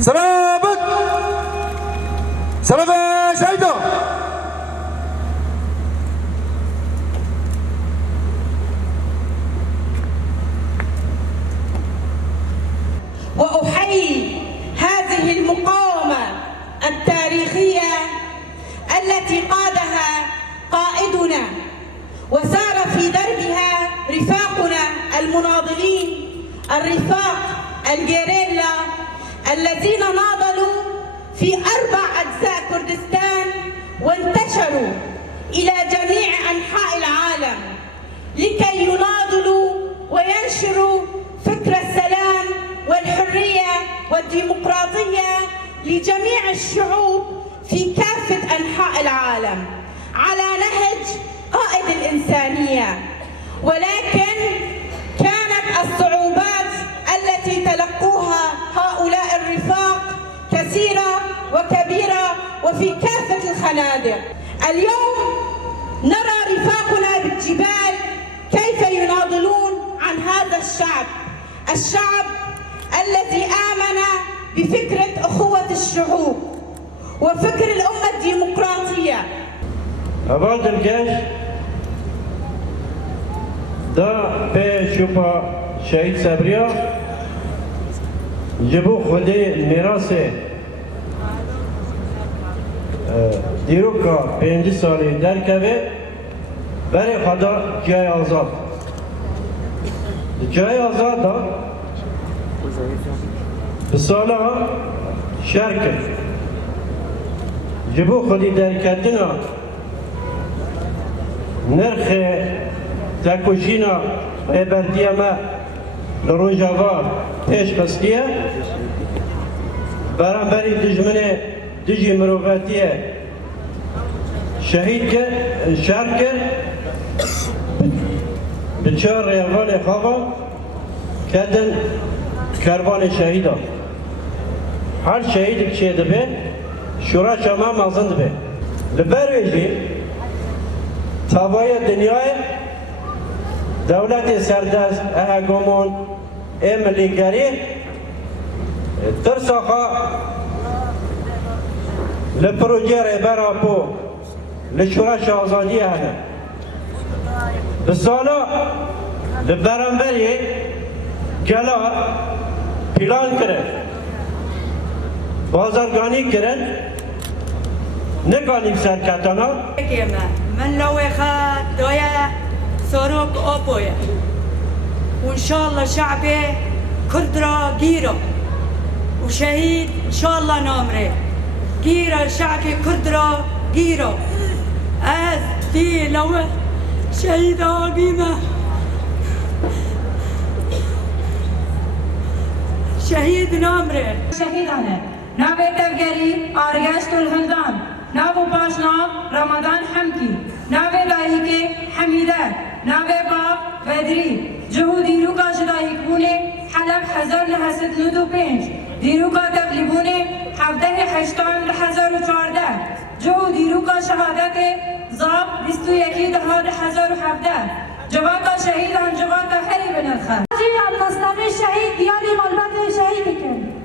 سلامت سلام شهيدا وأحيي هذه المقاومة التاريخية التي قادها قائدنا وسار في دربها رفاقنا المناضلين الرفاق الجيريلا الذين ناضلوا في 4 أجزاء كردستان وانتشروا إلى جميع أنحاء العالم لكي يناضلوا وينشروا فكر السلام والحرية والديمقراطية لجميع الشعوب في كافة أنحاء العالم على نهج قائد الإنسانية. ولكن كانت الصعوبات التي تلقوها هؤلاء الرفاق كثيرة وكبيرة وفي كافة الخنادق. اليوم نرى رفاقنا بالجبال كيف يناضلون عن هذا الشعب الذي آمن بفكرة أخوة الشعوب وفكر الأمة الديمقراطية. أبعد الجيش دا بشوفا شهيد سابريا جبو خودی میراث دیروکا 5 سالی درکوه برای خدا جای آزاد. جای آزاد دا به سالها شرکت جبو خودی درکتنا نرخ تکوشینا بردیما لروجاوا پیش خستیه برانبری دجمنه دجی مروفاتیه شهید کرد شرک کرد بچار ریوان خوابا کردن کربان شهیدا هر شهید که دبه شورا شما مازن دبه لبرویجی تابای دنیای دولت سردست اهگمون املیگری ترساخا لپروژه رهبر پو لشورش آزادی هنه بسالا لبرانبری گلا پیلان کرن بازارگانی کرن نگانی سرکتانا من لو خد دويا صاروخ أوبويا وإن شاء الله شعبي كردرا جيرو وشهيد إن شاء الله نامره جيرو شعبي كردرا جيرو دي لو شهيد قيمة شهيد نامره شهيد أنا نابي تفجري آرجشت الهلدان نابو باشنا رمضان حمكي نابي لايكي حميدة نابي باب بدري جهو ديروكا جدائي كوني حلب حزر لحسد ندو بينج ديروكا تقلبوني حفده حشتان لحزر و چارده جهو ديروكا شهادتي زاب بستو يكي دهاد حزر و حفده جواتا شهيد عن جواتا هري بنرخه جي عم نستغي الشهيد ديالي ملبات شهيد كن